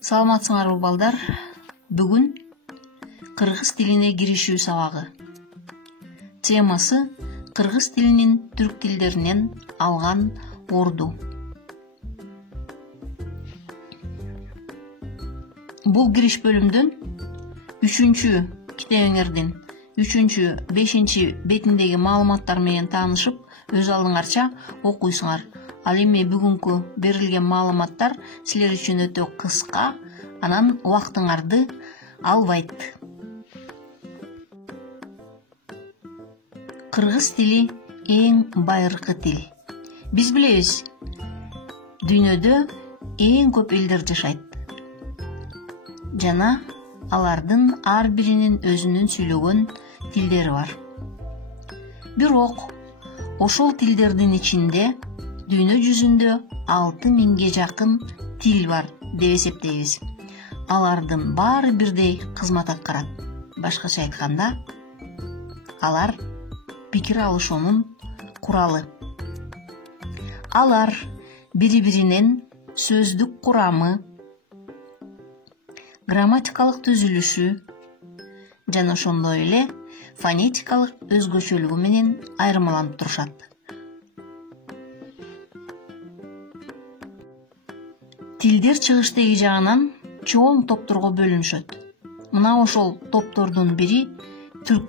Саламатсыңарбы балдар? Бүгүн кыргыз тилине киришүү сабагы. Темасы кыргыз тилинин түрк тилдеринен алган орду. Бул кириш бөлүмдөн 3-чү китебиңердин 3-5 бетиндеги маалыматтар менен таанышып, өз алдыңарча окуйсуңар. Ал эми бүгүнкү берилген маалыматтар силер үчүн өтө кыска, анан убактыңарды албайт. Кыргыз тили эң байыркы тил. Биз билебиз, дүйнөдө эң көп элдер жашайт. Жана алардын ар биринин өзүнүн сүйлөгөн тилдери бар. Бирок ошол тилдердин ичинде дүйнө жүзүндө 6000 жакын тил бар деп эсептейбиз. Алардын баары бирдей кызмат аткарат. Башкача айтканда, алар пикир алышуунун куралы. Алар бири-биринен сөздүк курамы, грамматикалык түзүлүшү жана ошондой эле фонетикалык өзгөчөлүгү менен айырмаланып турушат. Тилдер чыгыштеги жагынан чоң топторго бөлүнүшөт. Мына ошол топтордун бири түрк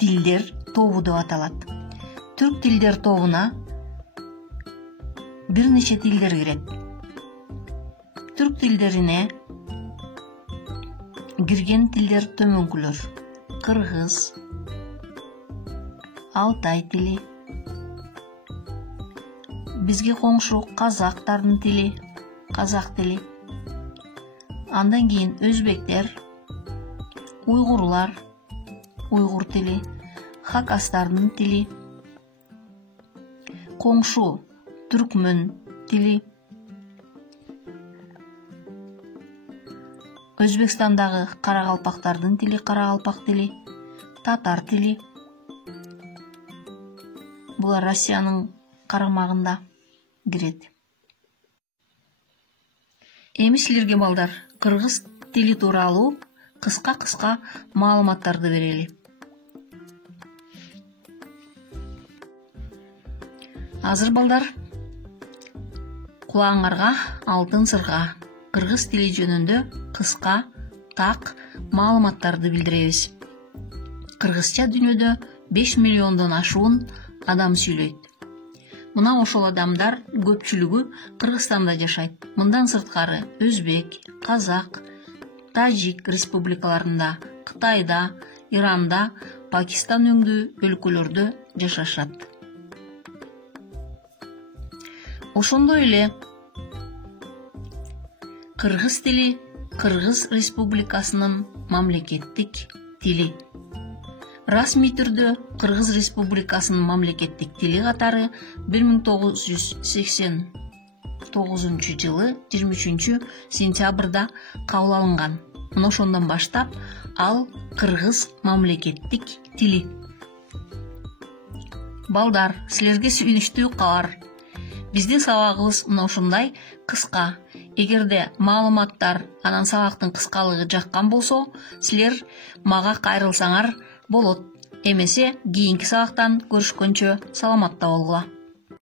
тилдер тобу деп аталат. Түрк тилдер тобуна бир нече тилдер кирет. Түрк тилдерине кирген тилдер төмөнкүлөр: кыргыз, алтай тили, бизге коңшу казактардын тили, казак тили, андан кийин өзбектер, уйгурлар, уйгур тили, хакастардын тили, коңшу түркмөн тили, Өзбекстандагы карагалпактардын тили, карагалпак тили, татар тили. Булар Россиянын карамагында кирет. Эми силерге балдар кыргыз тили тууралуу кыска маалыматтарды берели. Азыр балдар кулагыңарга алтын сырга кыргыз тили жөнүндө кыска, так маалыматтарды билдиребиз. Кыргызча дүйнөдө 5 миллиондон ашуун адам сүйлөйт. Мына ошол адамдар көпчүлүгү Кыргызстанда жашайт. Мындан сырткары өзбек, казак, тажик республикаларында, Кытайда, Иранда, Пакистан өңдүү өлкөлөрдө жашашат. Ошондой эле кыргыз тили Кыргыз Республикасынын мамлекеттик тили. Расмий түрдө Кыргыз Республикасынын мамлекеттик тили катары 1989 жылы 23 сентябрда кабыл алынган. Мына ошондон баштап ал кыргыз мамлекеттик тили. Балдар, силерге сүйүнүчтүү кабар. Биздин сабагыбыз мына ушундай кыска. Эгерде маалыматтар анан сабактын кыскалыгы жаккан болсо, силер мага кайрылсаңар болот. Эмесе кийинки сабактан көрүшкөнчө саламатта болгула.